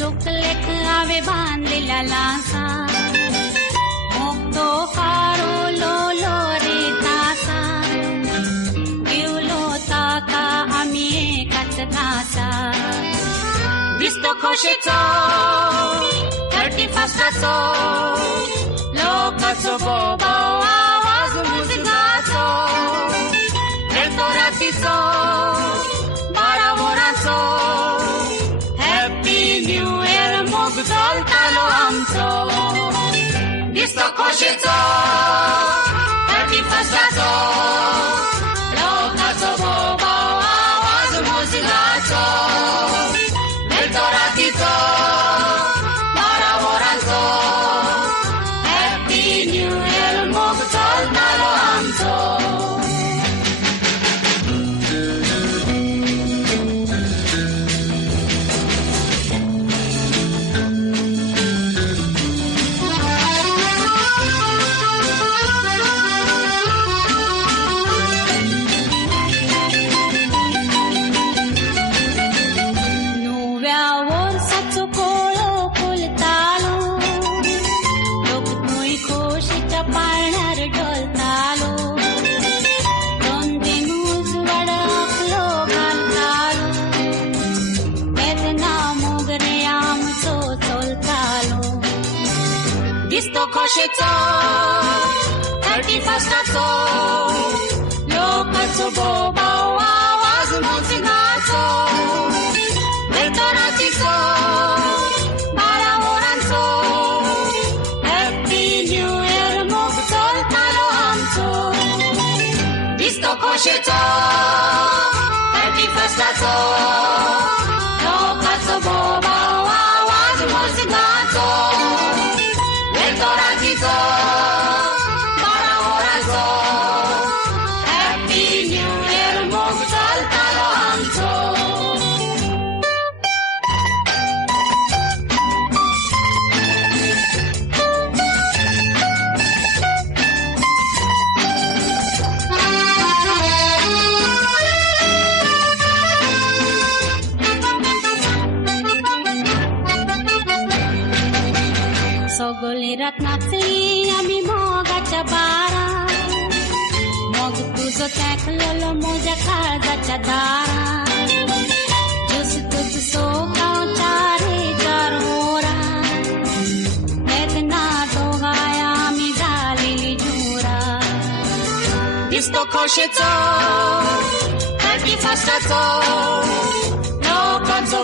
लोकलेख आवे बांधलेला लासा मोगतो कारो लो रे तासा गेवलो ताका आम्ही एकाच घासा दिसतो खोशेचो 31st लोकांचो बोबाव आवाज मुजगाचो येतो रातीचो 12 वरांचो हॅपी न्यू इयर मोग चलतालो आमचो दिसतो खोशेचो 31st लोकांचो बोबाव आवाज मुजगाचो येतो रातीचो 12 वरांचो हॅपी न्यू इयर मोग चलतालो आमचो खोशेचो 31st लोकांचो बोबाव आवाज मुजगाचो येतो रातीचो 12 वरांचो हॅपी न्यू इयर मोग चलतालो आमचो दिसतो खोशेचो 31st लोकांचो बोबाव आवाज मुजगाचो येतो रातीचो 12 वरांचो हॅपी न्यू इयर मोग चलतालो आमचो सगळी रात नाचली आम्ही मोगाच्या बारा मग तुझं तेकलेलो म्हज्या काळजाच्या दारा जुस तुझ सोकाव 4 वरा तेदना दोगाय आमी जालेली जुरा दिसतो खोशेचो 31st लोकांचो